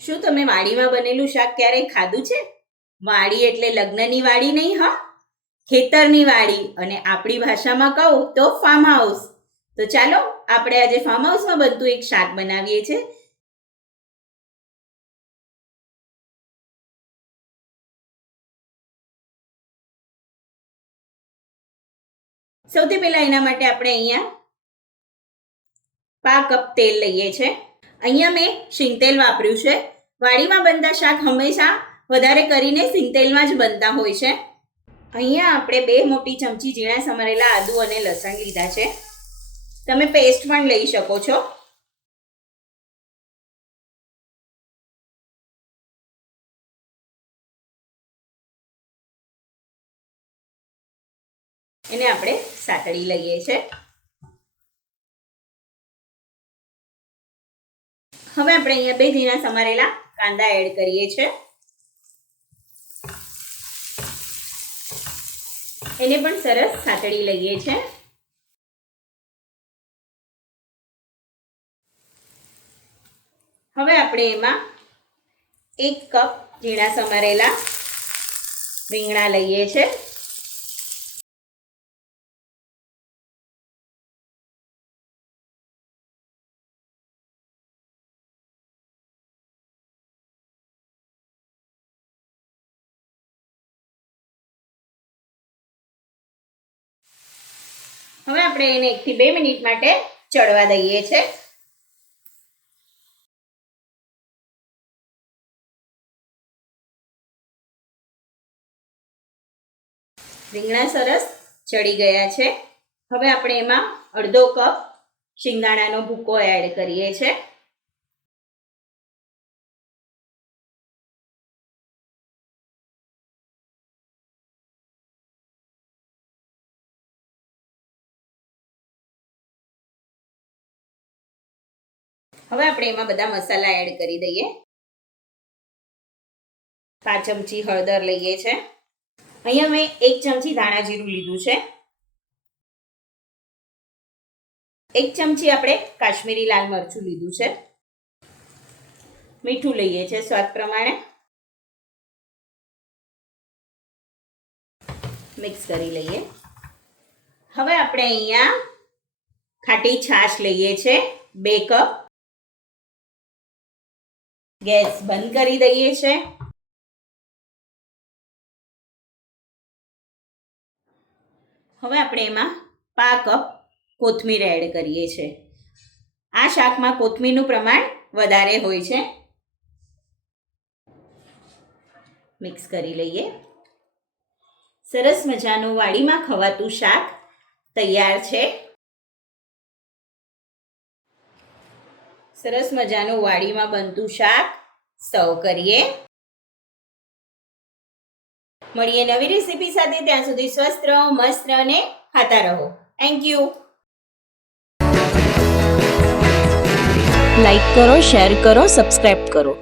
શું તમે વાડીમાં બનેલું શાક ક્યારેય ખાધું છે? વાડી એટલે લગ્નની વાડી નહીં, હા? ખેતરની વાડી. અને આપણી ભાષામાં કહું તો ફાર્મ હાઉસ તો ચાલો, આપણે આજે ફાર્મ હાઉસમાં બનતું એક શાક બનાવીએ છીએ સૌથી પહેલા એના માટે આપણે અહીંયા પા કપ તેલ લઈએ છે. અહીંયા મેં શીંગતેલ વાપર્યું છે. વાડીમાં બનતા શાક હંમેશા વધારે કરીને શીંગતેલમાં જ બનતા હોય છે. અહીંયા આપણે બે મોટી ચમચી ઝીણા સમારેલા આદુ અને લસણ લીધા છે. તમે પેસ્ટ પણ લઈ શકો છો. એને આપણે સાતળી લઈએ છે. હવે આપણે અહીંયા બે ઝીણા સમારેલા કાંદા એડ કરીએ છે એને પણ સરસ સાતડી લઈએ છે હવે આપણે એમાં એક કપ ઝીણા સમારેલા રીંગણા લઈએ છે હવે આપણે એને એકથી બે મિનિટ માટે ચડવા દઈએ છે. રીંગણા સરસ ચડી ગયા છે. હવે આપણે એમાં અડધો કપ શિંગદાણાનો ભૂકો એડ કરીએ છે. હવે આપણે એમાં બધા મસાલા એડ કરી દઈએ. પાંચ ચમચી હળદર લઈએ છે. અહીંયા મેં એક ચમચી ધાણા જીરું લીધું છે. એક ચમચી આપણે કાશ્મીરી લાલ મરચું લીધું છે. મીઠું લઈએ છે સ્વાદ પ્રમાણે. મિક્સ કરી લઈએ. હવે આપણે અહીંયા ખાટી છાશ લઈએ છે. બે કપ. ગેસ બંધ કરી દઈએ છે. હવે આપણે એમાં પા કપ કોથમીર એડ કરીએ છે. આ શાકમાં કોથમીરનું પ્રમાણ વધારે હોય છે. મિક્સ કરી લઈએ. સરસ મજાનું વાડીમાં ખવાતું શાક તૈયાર છે. સરસ મજાનું વાડીમાં બનતું શાક સર્વ કરીએ. મળીએ નવી રેસીપી સાથે, ત્યાં સુધી સ્વસ્થ રહો, મસ્ત રહો અને ખાતા રહો. થેન્ક યુ લાઈક કરો શેર કરો સબસ્ક્રાઈબ કરો.